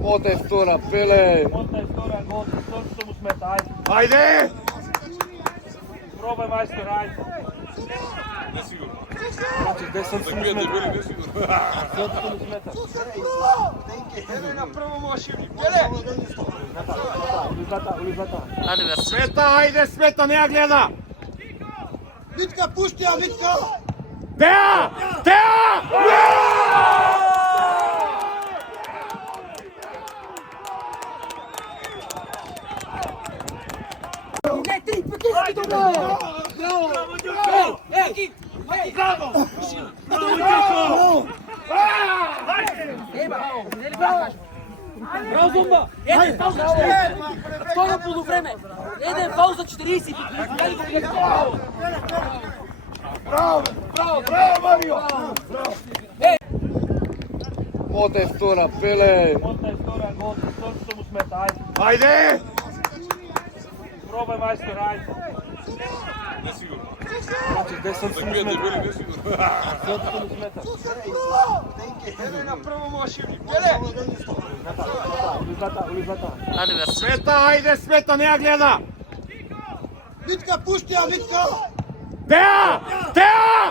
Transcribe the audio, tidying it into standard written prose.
Montestora, Pele! Montestora, gol, sonst muss man da. Haydi! Probemeister rein. Не сигурно. Значи 10 Такива дебели не сигурно. метра. Еде на прво машини. Пеле! Улизата. Sveta, ajde Sveta, ne ja gleda! Витка, пусти я, Витка! Teja! Teja! Bravo, Zumba! Jedan faul za 40. Skoro poluvrijeme. Jedan faul za 40. Bravo, Mario! Montestora, Pele! Montestora, gol, sonst muss man da. Haydi! Probemeister rein. Не сигурно. Значи 10 Такива дебели не сигурно. метра. Еде на прво машини. Пеле! Улизата. Sveta, ajde Sveta, ne ja gleda! Витка, пусти я, Витка! Teja! Teja!